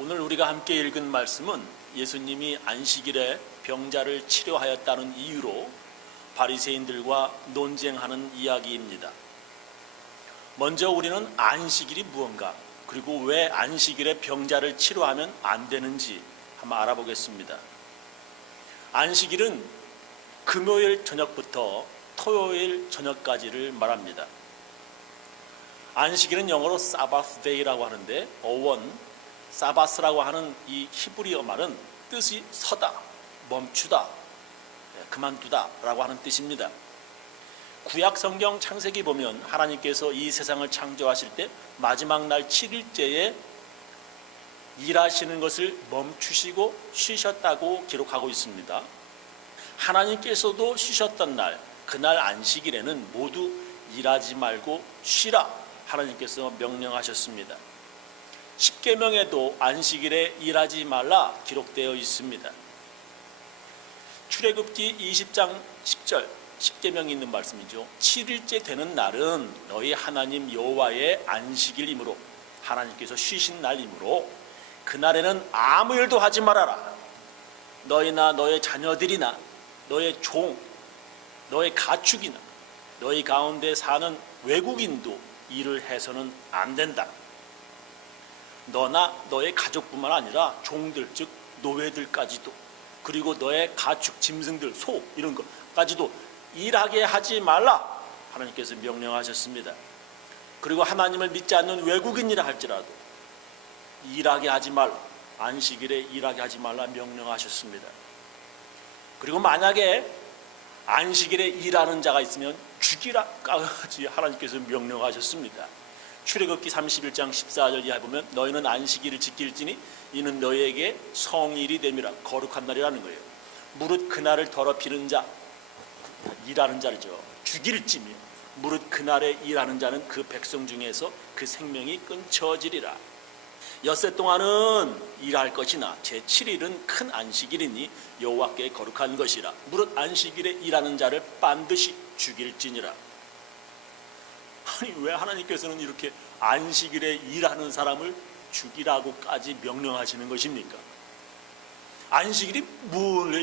오늘 우리가 함께 읽은 말씀은 예수님이 안식일에 병자를 치료하였다는 이유로 바리새인들과 논쟁하는 이야기입니다. 먼저 우리는 안식일이 무언가, 그리고 왜 안식일에 병자를 치료하면 안 되는지 한번 알아보겠습니다. 안식일은 금요일 저녁부터 토요일 저녁까지를 말합니다. 안식일은 영어로 사바스 데이라고 하는데 어원 사바스라고 하는 이 히브리어 말은 뜻이 서다, 멈추다, 그만두다 라고 하는 뜻입니다. 구약 성경 창세기 보면 하나님께서 이 세상을 창조하실 때 마지막 날 7일째에 일하시는 것을 멈추시고 쉬셨다고 기록하고 있습니다. 하나님께서도 쉬셨던 날, 그날 안식일에는 모두 일하지 말고 쉬라 하나님께서 명령하셨습니다. 십계명에도 안식일에 일하지 말라 기록되어 있습니다. 출애굽기 20장 10절 십계명이 있는 말씀이죠. 7일째 되는 날은 너희 하나님 여호와의 안식일이므로, 하나님께서 쉬신 날이므로 그날에는 아무 일도 하지 말아라. 너희나 너의 자녀들이나 너의 종, 너의 가축이나 너희 가운데 사는 외국인도 일을 해서는 안 된다. 너나 너의 가족뿐만 아니라 종들, 즉 노예들까지도, 그리고 너의 가축, 짐승들, 소 이런 것까지도 일하게 하지 말라 하나님께서 명령하셨습니다. 그리고 하나님을 믿지 않는 외국인이라 할지라도 일하게 하지 말라, 안식일에 일하게 하지 말라 명령하셨습니다. 그리고 만약에 안식일에 일하는 자가 있으면 죽이라까지 하나님께서 명령하셨습니다. 출애굽기 31장 14절 이하에 보면 너희는 안식일을 지킬지니 이는 너희에게 성일이 됨이라, 거룩한 날이라는 거예요. 무릇 그날을 더럽히는 자, 일하는 자죠, 죽일지며 무릇 그날에 일하는 자는 그 백성 중에서 그 생명이 끊쳐지리라. 엿새 동안은 일할 것이나 제7일은 큰 안식일이니 여호와께 거룩한 것이라. 무릇 안식일에 일하는 자를 반드시 죽일지니라. 아니, 왜 하나님께서는 이렇게 안식일에 일하는 사람을 죽이라고까지 명령하시는 것입니까? 안식일이 뭘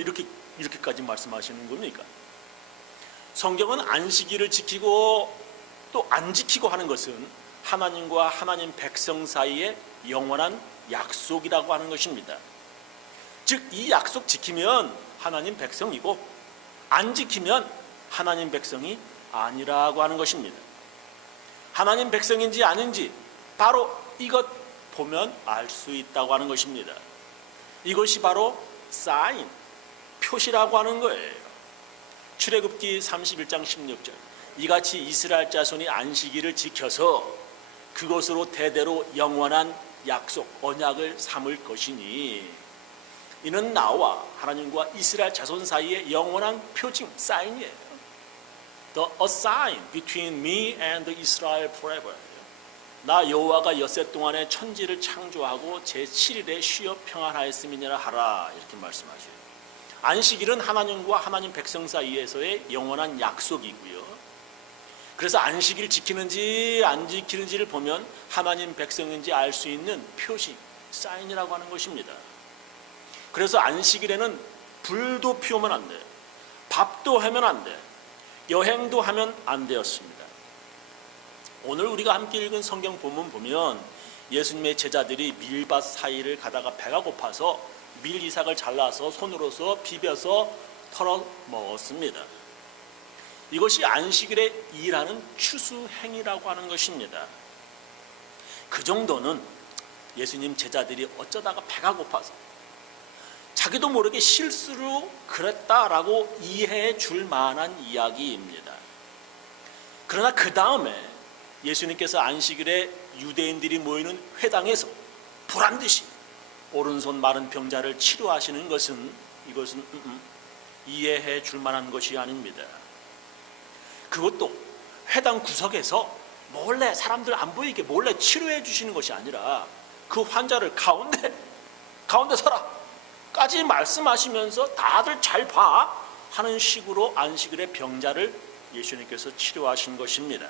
이렇게까지 말씀하시는 겁니까? 성경은 안식일을 지키고 또 안 지키고 하는 것은 하나님과 하나님 백성 사이의 영원한 약속이라고 하는 것입니다. 즉, 이 약속 지키면 하나님 백성이고 안 지키면 하나님 백성이 아니라고 하는 것입니다. 하나님 백성인지 아닌지 바로 이것 보면 알 수 있다고 하는 것입니다. 이것이 바로 사인, 표시라고 하는 거예요. 출애굽기 31장 16절 이같이 이스라엘 자손이 안식일을 지켜서 그것으로 대대로 영원한 약속, 언약을 삼을 것이니 이는 나와 하나님과 이스라엘 자손 사이의 영원한 표징, 사인이에요. The a sign between me and Israel forever. 나 여호와가 엿새 동안에 천지를 창조하고 제7일에 쉬어 평안하였음이니라 하라, 이렇게 말씀하셔요. 안식일은 하나님과 하나님 백성 사이에서의 영원한 약속이고요. 그래서 안식일 지키는지 안 지키는지를 보면 하나님 백성인지 알 수 있는 표시, 사인이라고 하는 것입니다. 그래서 안식일에는 불도 피우면 안 돼, 밥도 하면 안 돼, 여행도 하면 안 되었습니다. 오늘 우리가 함께 읽은 성경 본문 보면 예수님의 제자들이 밀밭 사이를 가다가 배가 고파서 밀 이삭을 잘라서 손으로서 비벼서 털어 먹었습니다. 이것이 안식일에 일하는 추수행위라고 하는 것입니다. 그 정도는 예수님 제자들이 어쩌다가 배가 고파서 자기도 모르게 실수로 그랬다라고 이해해 줄 만한 이야기입니다. 그러나 그 다음에 예수님께서 안식일에 유대인들이 모이는 회당에서 보란듯이 오른손 마른 병자를 치료하시는 것은 이것은 이해해 줄 만한 것이 아닙니다. 그것도 회당 구석에서 몰래 사람들 안 보이게 몰래 치료해 주시는 것이 아니라 그 환자를 가운데 서라 까지 말씀하시면서 다들 잘 봐 하는 식으로 안식일에 병자를 예수님께서 치료하신 것입니다.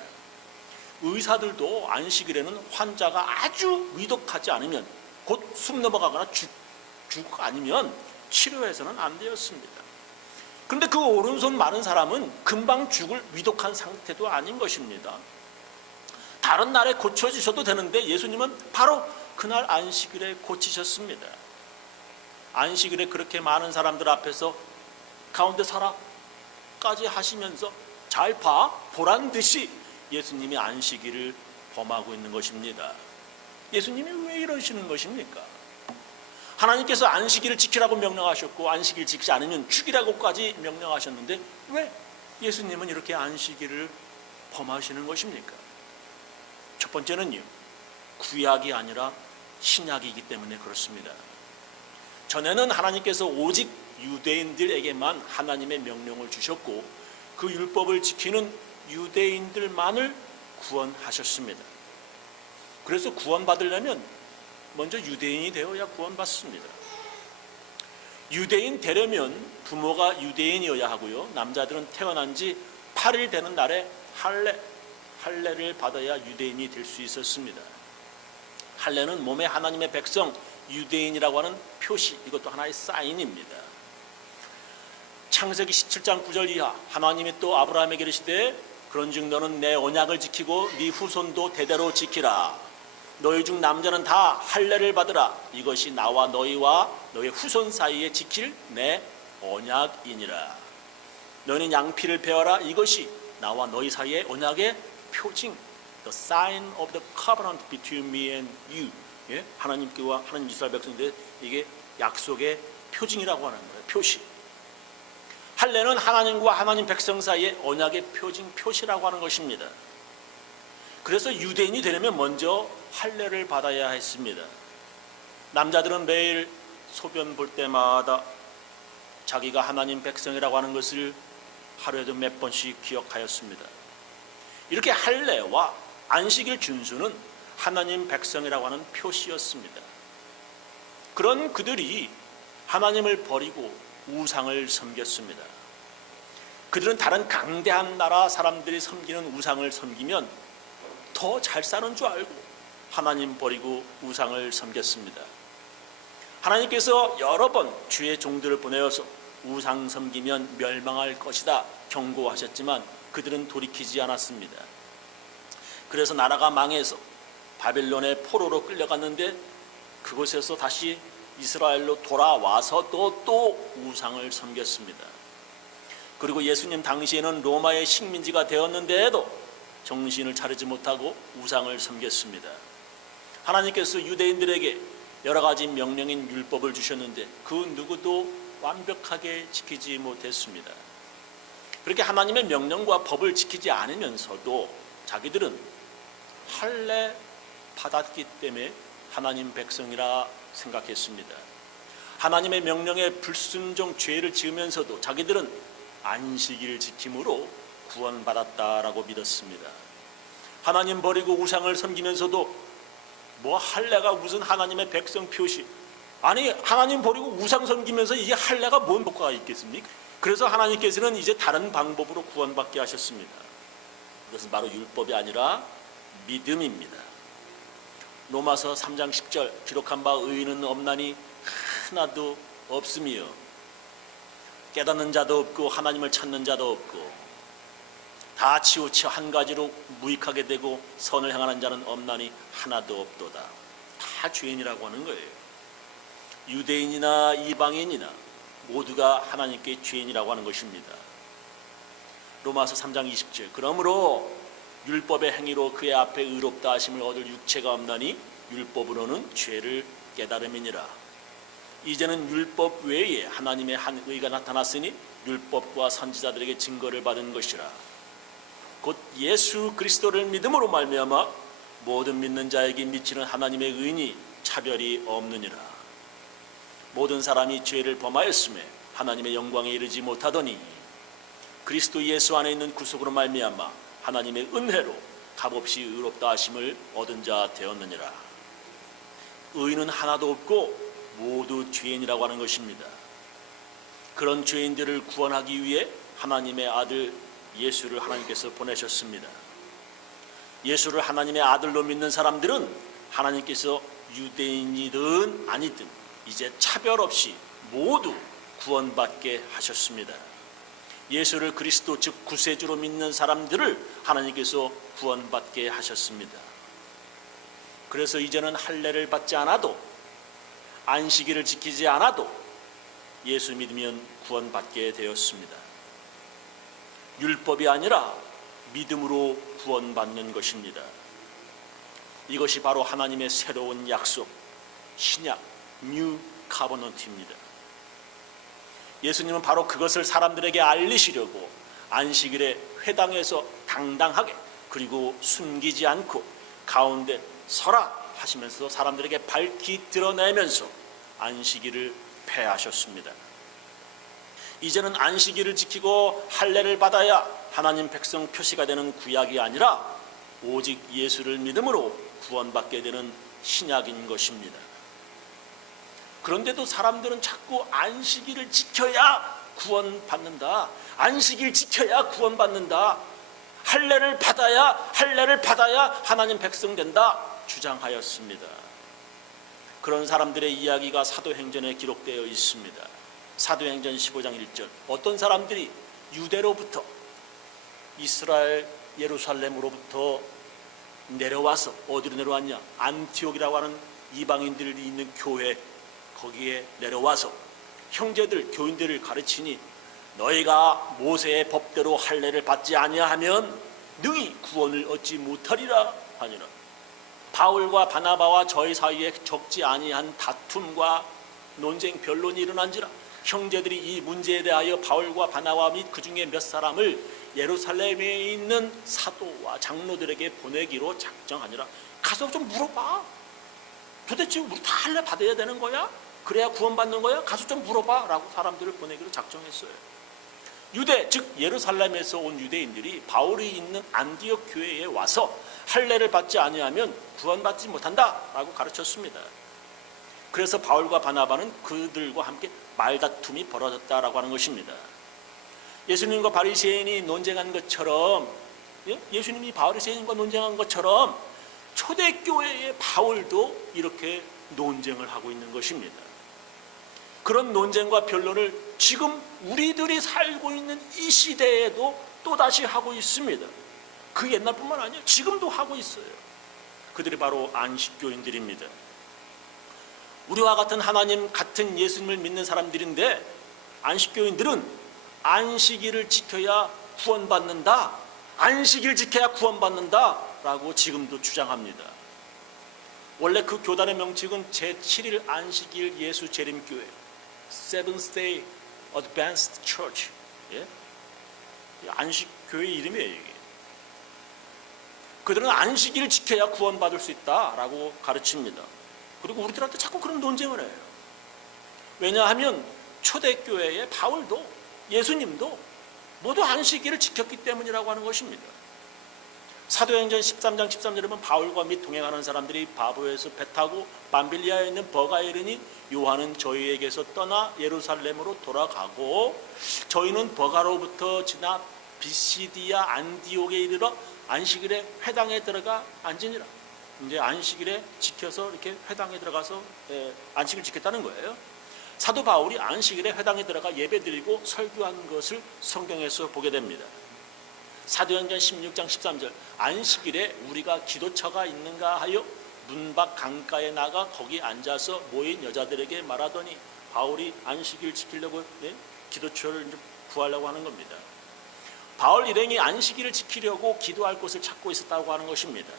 의사들도 안식일에는 환자가 아주 위독하지 않으면 곧 숨 넘어가거나 죽 아니면 치료해서는 안 되었습니다. 그런데 그 오른손 마른 사람은 금방 죽을 위독한 상태도 아닌 것입니다. 다른 날에 고쳐지셔도 되는데 예수님은 바로 그날 안식일에 고치셨습니다. 안식일에 그렇게 많은 사람들 앞에서 가운데 서라까지 하시면서 잘 보란 듯이 예수님이 안식일을 범하고 있는 것입니다. 예수님이 왜 이러시는 것입니까? 하나님께서 안식일을 지키라고 명령하셨고 안식일 지키지 않으면 죽이라고까지 명령하셨는데 왜 예수님은 이렇게 안식일을 범하시는 것입니까? 첫 번째는요, 구약이 아니라 신약이기 때문에 그렇습니다. 전에는 하나님께서 오직 유대인들에게만 하나님의 명령을 주셨고 그 율법을 지키는 유대인들만을 구원하셨습니다. 그래서 구원받으려면 먼저 유대인이 되어야 구원받습니다. 유대인 되려면 부모가 유대인이어야 하고요, 남자들은 태어난 지 8일 되는 날에 할례를 받아야 유대인이 될 수 있었습니다. 할례는 몸에 하나님의 백성 유대인이라고 하는 표시, 이것도 하나의 사인입니다. 창세기 17장 9절 이하 하나님이 또 아브라함에게 이르시되 그런즉 너는 내 언약을 지키고 네 후손도 대대로 지키라. 너희 중 남자는 다 할례를 받으라. 이것이 나와 너희와 너희 후손 사이에 지킬 내 언약이니라. 너희는 양피를 베어라. 이것이 나와 너희 사이의 언약의 표징, the sign of the covenant between me and you. 예? 하나님께와 하나님 이스라엘 백성인데 이게 약속의 표징이라고 하는 거예요. 표시. 할례는 하나님과 하나님 백성 사이의 언약의 표시라고 하는 것입니다. 그래서 유대인이 되려면 먼저 할례를 받아야 했습니다. 남자들은 매일 소변 볼 때마다 자기가 하나님 백성이라고 하는 것을 하루에도 몇 번씩 기억하였습니다. 이렇게 할례와 안식일 준수는 하나님 백성이라고 하는 표시였습니다. 그런 그들이 하나님을 버리고 우상을 섬겼습니다. 그들은 다른 강대한 나라 사람들이 섬기는 우상을 섬기면 더 잘 사는 줄 알고 하나님 버리고 우상을 섬겼습니다. 하나님께서 여러 번 주의 종들을 보내어서 우상 섬기면 멸망할 것이다 경고하셨지만 그들은 돌이키지 않았습니다. 그래서 나라가 망해서 바벨론의 포로로 끌려갔는데 그곳에서 다시 이스라엘로 돌아와서 또 우상을 섬겼습니다. 그리고 예수님 당시에는 로마의 식민지가 되었는데도 정신을 차리지 못하고 우상을 섬겼습니다. 하나님께서 유대인들에게 여러 가지 명령인 율법을 주셨는데 그 누구도 완벽하게 지키지 못했습니다. 그렇게 하나님의 명령과 법을 지키지 않으면서도 자기들은 할례 받았기 때문에 하나님 백성이라 생각했습니다. 하나님의 명령에 불순종 죄를 지으면서도 자기들은 안식일 지킴으로 구원받았다라고 믿었습니다. 하나님 버리고 우상을 섬기면서도 뭐 할례가 무슨 하나님의 백성 표시, 아니 하나님 버리고 우상 섬기면서 이게 할례가 뭔 효과가 있겠습니까? 그래서 하나님께서는 이제 다른 방법으로 구원받게 하셨습니다. 그것은 바로 율법이 아니라 믿음입니다. 로마서 3장 10절 기록한 바 의인은 없나니 하나도 없으며 깨닫는 자도 없고 하나님을 찾는 자도 없고 다 치우쳐 한 가지로 무익하게 되고 선을 행하는 자는 없나니 하나도 없도다. 다 죄인이라고 하는 거예요. 유대인이나 이방인이나 모두가 하나님께 죄인이라고 하는 것입니다. 로마서 3장 20절 그러므로 율법의 행위로 그의 앞에 의롭다 하심을 얻을 육체가 없나니 율법으로는 죄를 깨달음이니라. 이제는 율법 외에 하나님의 한 의가 나타났으니 율법과 선지자들에게 증거를 받은 것이라. 곧 예수 그리스도를 믿음으로 말미암아 모든 믿는 자에게 미치는 하나님의 의인이 차별이 없느니라. 모든 사람이 죄를 범하였음에 하나님의 영광에 이르지 못하더니 그리스도 예수 안에 있는 구속으로 말미암아 하나님의 은혜로 값없이 의롭다 하심을 얻은 자 되었느니라. 의인은 하나도 없고 모두 죄인이라고 하는 것입니다. 그런 죄인들을 구원하기 위해 하나님의 아들 예수를 하나님께서 보내셨습니다. 예수를 하나님의 아들로 믿는 사람들은 하나님께서 유대인이든 아니든 이제 차별 없이 모두 구원받게 하셨습니다. 예수를 그리스도 즉 구세주로 믿는 사람들을 하나님께서 구원받게 하셨습니다. 그래서 이제는 할례를 받지 않아도, 안식일을 지키지 않아도 예수 믿으면 구원받게 되었습니다. 율법이 아니라 믿음으로 구원받는 것입니다. 이것이 바로 하나님의 새로운 약속, 신약, 뉴 카버넌트입니다. 예수님은 바로 그것을 사람들에게 알리시려고 안식일에 회당에서 당당하게, 그리고 숨기지 않고 가운데 서라 하시면서 사람들에게 밝히 드러내면서 안식일을 폐하셨습니다. 이제는 안식일을 지키고 할례를 받아야 하나님 백성 표시가 되는 구약이 아니라 오직 예수를 믿음으로 구원받게 되는 신약인 것입니다. 그런데도 사람들은 자꾸 안식일을 지켜야 구원받는다, 안식일 지켜야 구원받는다, 할례를 받아야 하나님 백성 된다 주장하였습니다. 그런 사람들의 이야기가 사도행전에 기록되어 있습니다. 사도행전 15장 1절, 어떤 사람들이 유대로부터, 이스라엘 예루살렘으로부터 내려와서, 어디로 내려왔냐, 안티옥이라고 하는 이방인들이 있는 교회, 거기에 내려와서 형제들, 교인들을 가르치니 너희가 모세의 법대로 할례를 받지 아니하면 능히 구원을 얻지 못하리라 하니라. 바울과 바나바와 저희 사이에 적지 아니한 다툼과 논쟁, 변론이 일어난지라 형제들이 이 문제에 대하여 바울과 바나바 및 그 중에 몇 사람을 예루살렘에 있는 사도와 장로들에게 보내기로 작정하니라. 가서 좀 물어봐. 도대체 우리 다 할례 받아야 되는 거야? 그래야 구원받는 거야? 가서 좀 물어봐 라고 사람들을 보내기로 작정했어요. 유대, 즉 예루살렘에서 온 유대인들이 바울이 있는 안디옥 교회에 와서 할례를 받지 아니하면 구원받지 못한다 라고 가르쳤습니다. 그래서 바울과 바나바는 그들과 함께 말다툼이 벌어졌다라고 하는 것입니다. 예수님과 바리새인이 논쟁한 것처럼, 예수님이 바리새인과 논쟁한 것처럼 초대교회의 바울도 이렇게 논쟁을 하고 있는 것입니다. 그런 논쟁과 변론을 지금 우리들이 살고 있는 이 시대에도 또다시 하고 있습니다. 그 옛날뿐만 아니라 지금도 하고 있어요. 그들이 바로 안식교인들입니다. 우리와 같은 하나님, 같은 예수님을 믿는 사람들인데 안식교인들은 안식일을 지켜야 구원받는다, 안식일 지켜야 구원받는다 라고 지금도 주장합니다. 원래 그 교단의 명칭은 제7일 안식일 예수 재림교회, Seventh Day Adventist Church, 안식교회 이름이에요. 이게. 그들은 안식일을 지켜야 구원받을 수 있다라고 가르칩니다. 그리고 우리들한테 자꾸 그런 논쟁을 해요. 왜냐하면 초대교회의 바울도 예수님도 모두 안식일을 지켰기 때문이라고 하는 것입니다. 사도행전 13장 13절에 보면 바울과 및 동행하는 사람들이 바보에서 배 타고 밤빌리아에 있는 버가에 이르니 요한은 저희에게서 떠나 예루살렘으로 돌아가고 저희는 버가로부터 지나 비시디아 안디옥에 이르러 안식일에 회당에 들어가 앉으니라. 이제 안식일에 지켜서 이렇게 회당에 들어가서 안식을 지켰다는 거예요. 사도 바울이 안식일에 회당에 들어가 예배드리고 설교한 것을 성경에서 보게 됩니다. 사도행전 16장 13절, 안식일에 우리가 기도처가 있는가 하여 문 밖 강가에 나가 거기 앉아서 모인 여자들에게 말하더니 바울이 안식일 지키려고 기도처를 구하려고 하는 겁니다. 바울 일행이 안식일을 지키려고 기도할 곳을 찾고 있었다고 하는 것입니다.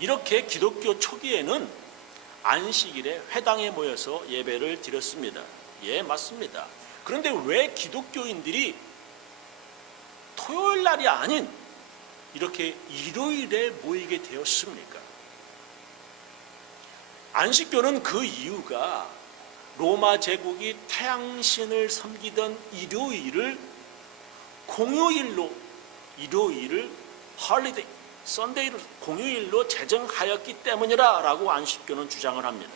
이렇게 기독교 초기에는 안식일에 회당에 모여서 예배를 드렸습니다. 예, 맞습니다. 그런데 왜 기독교인들이 토요일 날이 아닌 이렇게 일요일에 모이게 되었습니까? 안식교는 그 이유가 로마 제국이 태양신을 섬기던 일요일을 공휴일로, 일요일을 헐리데이, 선데이를 공휴일로 제정하였기 때문이라고 안식교는 주장을 합니다.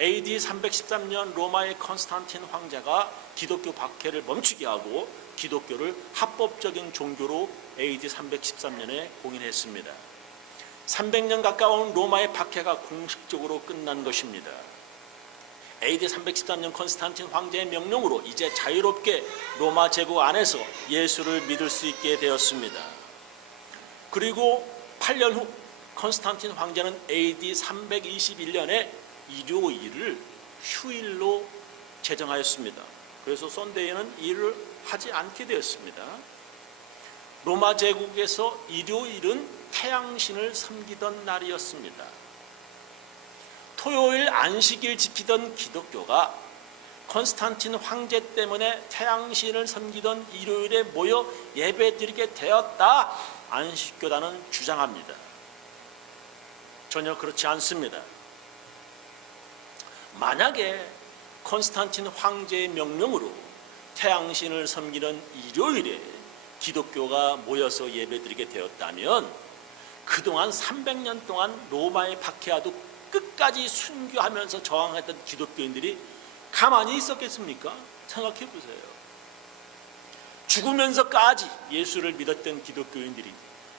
AD 313년 로마의 컨스탄틴 황제가 기독교 박해를 멈추게 하고 기독교를 합법적인 종교로 AD 313년에 공인했습니다. 300년 가까운 로마의 박해가 공식적으로 끝난 것입니다. AD 313년 콘스탄틴 황제의 명령으로 이제 자유롭게 로마 제국 안에서 예수를 믿을 수 있게 되었습니다. 그리고 8년 후 콘스탄틴 황제는 AD 321년에 일요일을 휴일로 제정하였습니다. 그래서 썬데이는 일을 하지 않게 되었습니다. 로마 제국에서 일요일은 태양신을 섬기던 날이었습니다. 토요일 안식일 지키던 기독교가 콘스탄틴 황제 때문에 태양신을 섬기던 일요일에 모여 예배드리게 되었다, 안식교단은 주장합니다. 전혀 그렇지 않습니다. 만약에 콘스탄틴 황제의 명령으로 태양신을 섬기는 일요일에 기독교가 모여서 예배드리게 되었다면 그동안 300년 동안 로마의 박해와도 끝까지 순교하면서 저항했던 기독교인들이 가만히 있었겠습니까? 생각해 보세요. 죽으면서까지 예수를 믿었던 기독교인들이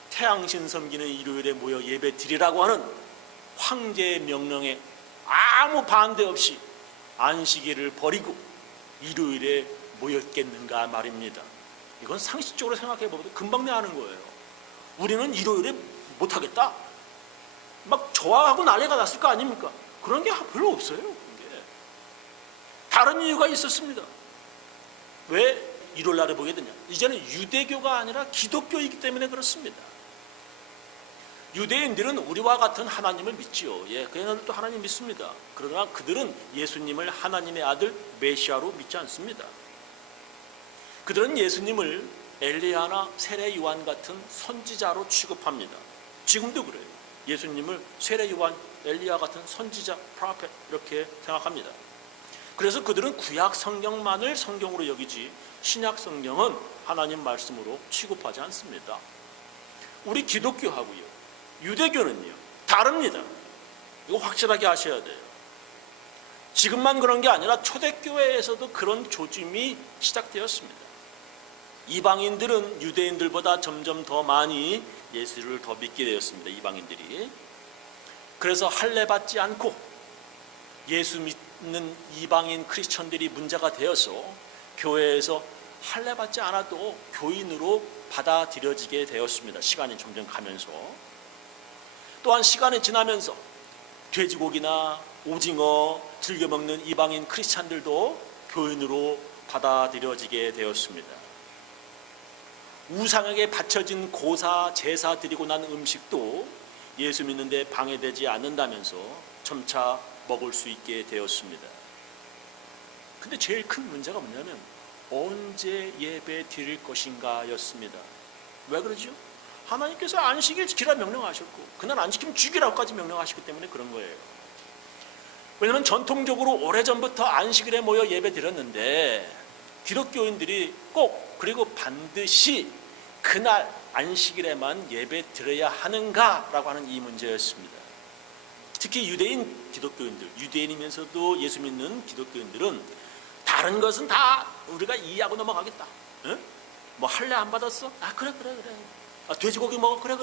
태양신 섬기는 일요일에 모여 예배드리라고 하는 황제의 명령에 아무 반대 없이 안식일을 버리고 일요일에 모였겠는가 말입니다. 이건 상식적으로 생각해 보면 금방 내하는 거예요. 우리는 일요일에 못하겠다, 막 저항하고 난리가 났을 거 아닙니까? 그런 게 별로 없어요. 다른 이유가 있었습니다. 왜 일요일 날을 보게 되냐? 이제는 유대교가 아니라 기독교이기 때문에 그렇습니다. 유대인들은 우리와 같은 하나님을 믿지요. 그들도 하나님 믿습니다. 그러나 그들은 예수님을 하나님의 아들 메시아로 믿지 않습니다. 그들은 예수님을 엘리야나 세례 요한 같은 선지자로 취급합니다. 지금도 그래요. 예수님을 세례 요한, 엘리야 같은 선지자, 프로페트 이렇게 생각합니다. 그래서 그들은 구약 성경만을 성경으로 여기지 신약 성경은 하나님 말씀으로 취급하지 않습니다. 우리 기독교하고요, 유대교는요, 다릅니다. 이거 확실하게 아셔야 돼요. 지금만 그런 게 아니라 초대교회에서도 그런 조짐이 시작되었습니다. 이방인들은 유대인들보다 점점 더 많이 예수를 더 믿게 되었습니다. 이방인들이. 그래서 할례 받지 않고 예수 믿는 이방인 크리스천들이 문제가 되어서 교회에서 할례 받지 않아도 교인으로 받아들여지게 되었습니다. 시간이 점점 가면서. 또한 시간이 지나면서 돼지고기나 오징어 즐겨 먹는 이방인 크리스찬들도 교인으로 받아들여지게 되었습니다. 우상에게 바쳐진 고사 제사 드리고 난 음식도 예수 믿는데 방해되지 않는다면서 점차 먹을 수 있게 되었습니다. 근데 제일 큰 문제가 뭐냐면 언제 예배 드릴 것인가 였습니다. 왜 그러죠? 하나님께서 안식일 지키라 명령하셨고 그날 안 지키면 죽이라고까지 명령하셨기 때문에 그런 거예요. 왜냐하면 전통적으로 오래전부터 안식일에 모여 예배 드렸는데 기독교인들이 꼭 그리고 반드시 그날 안식일에만 예배 드려야 하는가라고 하는 이 문제였습니다. 특히 유대인 기독교인들, 유대인이면서도 예수 믿는 기독교인들은 다른 것은 다 우리가 이해하고 넘어가겠다. 응? 뭐 할례 안 받았어? 아 그래. 돼지고기 먹어? 그래.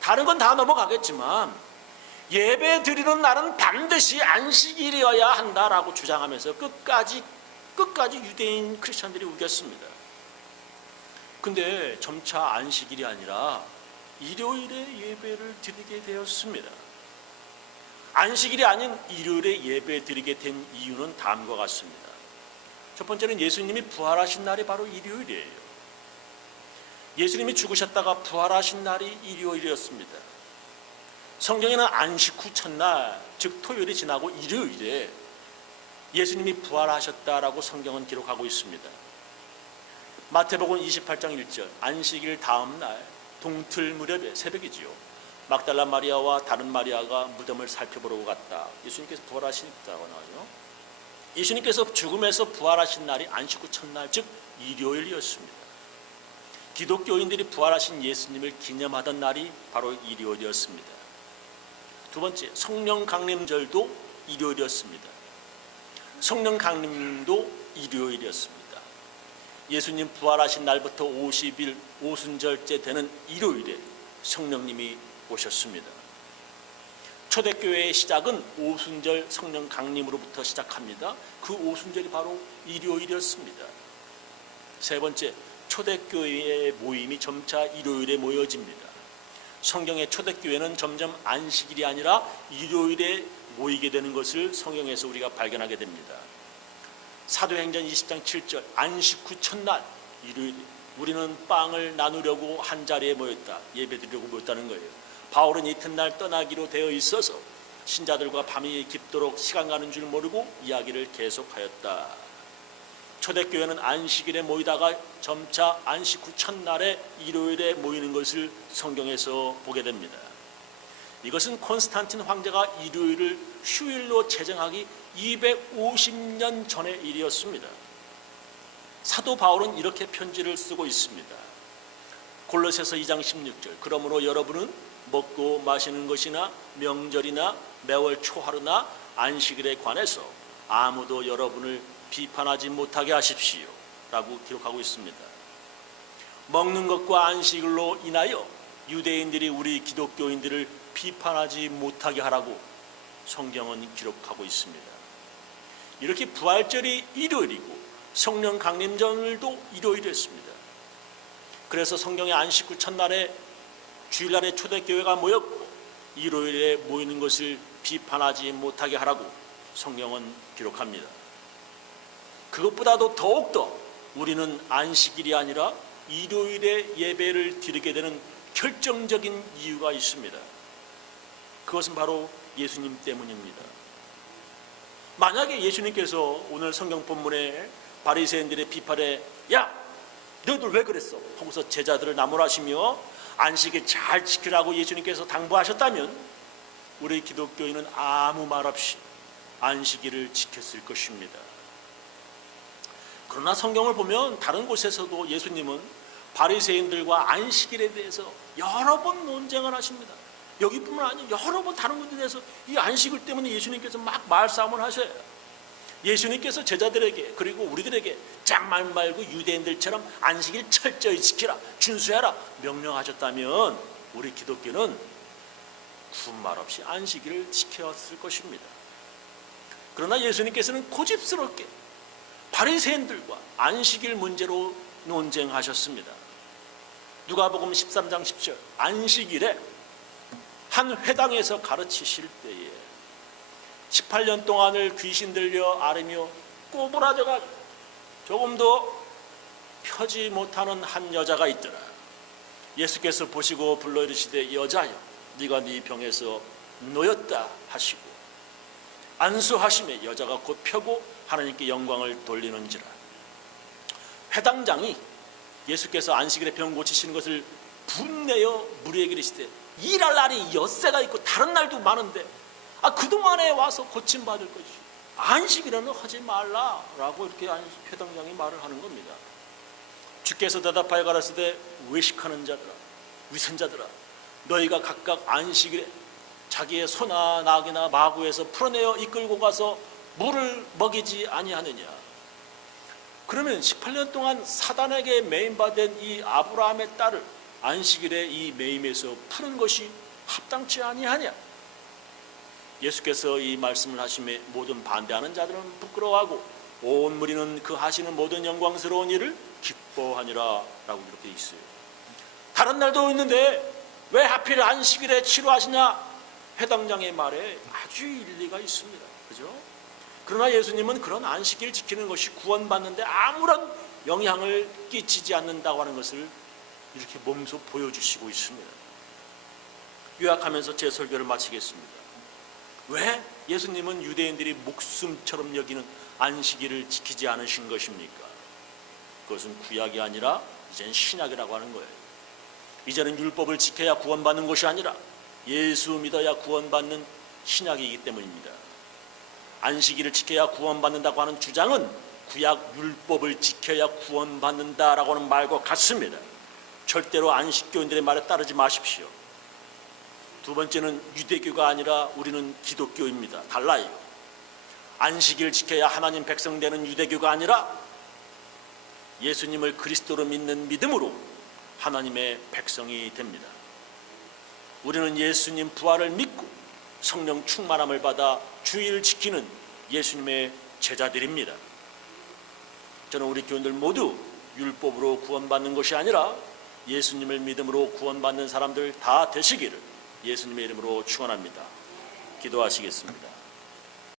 다른 건 다 넘어가겠지만 예배 드리는 날은 반드시 안식일이어야 한다라고 주장하면서 끝까지 유대인 크리스천들이 우겼습니다. 근데 점차 안식일이 아니라 일요일에 예배를 드리게 되었습니다. 안식일이 아닌 일요일에 예배 드리게 된 이유는 다음과 같습니다. 첫 번째는 예수님이 부활하신 날이 바로 일요일이에요. 예수님이 죽으셨다가 부활하신 날이 일요일이었습니다. 성경에는 안식 후 첫날, 즉 토요일이 지나고 일요일에 예수님이 부활하셨다라고 성경은 기록하고 있습니다. 마태복음 28장 1절, 안식일 다음 날 동틀 무렵에 새벽이지요. 막달라 마리아와 다른 마리아가 무덤을 살펴보러 갔다. 예수님께서 부활하셨다고 나와요. 예수님께서 죽음에서 부활하신 날이 안식 후 첫날, 즉 일요일이었습니다. 기독교인들이 부활하신 예수님을 기념하던 날이 바로 일요일이었습니다. 두 번째, 성령 강림절도 일요일이었습니다. 성령 강림도 일요일이었습니다. 예수님 부활하신 날부터 50일 오순절째 되는 일요일에 성령님이 오셨습니다. 초대교회의 시작은 오순절 성령 강림으로부터 시작합니다. 그 오순절이 바로 일요일이었습니다. 세 번째, 초대교회의 모임이 점차 일요일에 모여집니다. 성경의 초대교회는 점점 안식일이 아니라 일요일에 모이게 되는 것을 성경에서 우리가 발견하게 됩니다. 사도행전 20장 7절, 안식 후 첫날 일요일 우리는 빵을 나누려고 한 자리에 모였다. 예배드리려고 모였다는 거예요. 바울은 이튿날 떠나기로 되어 있어서 신자들과 밤이 깊도록 시간 가는 줄 모르고 이야기를 계속하였다. 초대교회는 안식일에 모이다가 점차 안식 후 첫날에 일요일에 모이는 것을 성경에서 보게 됩니다. 이것은 콘스탄틴 황제가 일요일을 휴일로 제정하기 250년 전의 일이었습니다. 사도 바울은 이렇게 편지를 쓰고 있습니다. 골로새서 2장 16절, 그러므로 여러분은 먹고 마시는 것이나 명절이나 매월 초하루나 안식일에 관해서 아무도 여러분을 비판하지 못하게 하십시오 라고 기록하고 있습니다. 먹는 것과 안식일로 인하여 유대인들이 우리 기독교인들을 비판하지 못하게 하라고 성경은 기록하고 있습니다. 이렇게 부활절이 일요일이고 성령 강림절도 일요일이었습니다. 그래서 성경의 안식 후 첫날에 주일날에 초대교회가 모였고 일요일에 모이는 것을 비판하지 못하게 하라고 성경은 기록합니다. 그것보다도 더욱더 우리는 안식일이 아니라 일요일에 예배를 드리게 되는 결정적인 이유가 있습니다. 그것은 바로 예수님 때문입니다. 만약에 예수님께서 오늘 성경 본문에 바리새인들의 비판에 야 너희들 왜 그랬어? 하고서 제자들을 나무라시며 안식일 잘 지키라고 예수님께서 당부하셨다면 우리 기독교인은 아무 말 없이 안식일을 지켰을 것입니다. 그러나 성경을 보면 다른 곳에서도 예수님은 바리새인들과 안식일에 대해서 여러 번 논쟁을 하십니다. 여기뿐만 아니라 여러 번 다른 곳에 대해서 이 안식일 때문에 예수님께서 막 말싸움을 하셔요. 예수님께서 제자들에게 그리고 우리들에게 짝말 말고 유대인들처럼 안식일 철저히 지키라, 준수해라 명령하셨다면 우리 기독교는 군말 없이 안식일을 지켰을 것입니다. 그러나 예수님께서는 고집스럽게 바리새인들과 안식일 문제로 논쟁하셨습니다. 누가복음 13장 10절, 안식일에 한 회당에서 가르치실 때에 18년 동안을 귀신 들려 앓으며 꼬부라져가 조금도 펴지 못하는 한 여자가 있더라. 예수께서 보시고 불러 이르시되 여자여 네가 네 병에서 놓였다 하시고 안수하심에 여자가 곧 펴고 하나님께 영광을 돌리는지라. 회당장이 예수께서 안식일에 병 고치시는 것을 분내어 무리에게 이르시되 일할 날이 엿새가 있고 다른 날도 많은데 그동안에 와서 고침받을 것이 안식일에는 하지 말라라고 이렇게 회당장이 말을 하는 겁니다. 주께서 대답하여 가라사대 외식하는 자들아 위선자들아 너희가 각각 안식일에 자기의 소나 낙이나 마구에서 풀어내어 이끌고 가서 물을 먹이지 아니하느냐. 그러면 18년 동안 사단에게 매임받은 이 아브라함의 딸을 안식일에 이 매임에서 푸는 것이 합당치 아니하냐. 예수께서 이 말씀을 하심에 모든 반대하는 자들은 부끄러워하고 온 무리는 그 하시는 모든 영광스러운 일을 기뻐하니라 라고 이렇게 있어요. 다른 날도 있는데 왜 하필 안식일에 치료하시냐. 회당장의 말에 아주 일리가 있습니다. 그죠? 그러나 예수님은 그런 안식일 지키는 것이 구원받는데 아무런 영향을 끼치지 않는다고 하는 것을 이렇게 몸소 보여주시고 있습니다. 요약하면서 제 설교를 마치겠습니다. 왜 예수님은 유대인들이 목숨처럼 여기는 안식일을 지키지 않으신 것입니까? 그것은 구약이 아니라 이젠 신약이라고 하는 거예요. 이제는 율법을 지켜야 구원받는 것이 아니라 예수 믿어야 구원받는 신약이기 때문입니다. 안식일을 지켜야 구원받는다고 하는 주장은 구약 율법을 지켜야 구원받는다라고 하는 말과 같습니다. 절대로 안식교인들의 말에 따르지 마십시오. 두 번째는 유대교가 아니라 우리는 기독교입니다. 달라요. 안식일을 지켜야 하나님 백성 되는 유대교가 아니라 예수님을 그리스도로 믿는 믿음으로 하나님의 백성이 됩니다. 우리는 예수님 부활을 믿고 성령 충만함을 받아 주의를 지키는 예수님의 제자들입니다. 저는 우리 교인들 모두 율법으로 구원받는 것이 아니라 예수님을 믿음으로 구원받는 사람들 다 되시기를 예수님의 이름으로 축원합니다. 기도하시겠습니다.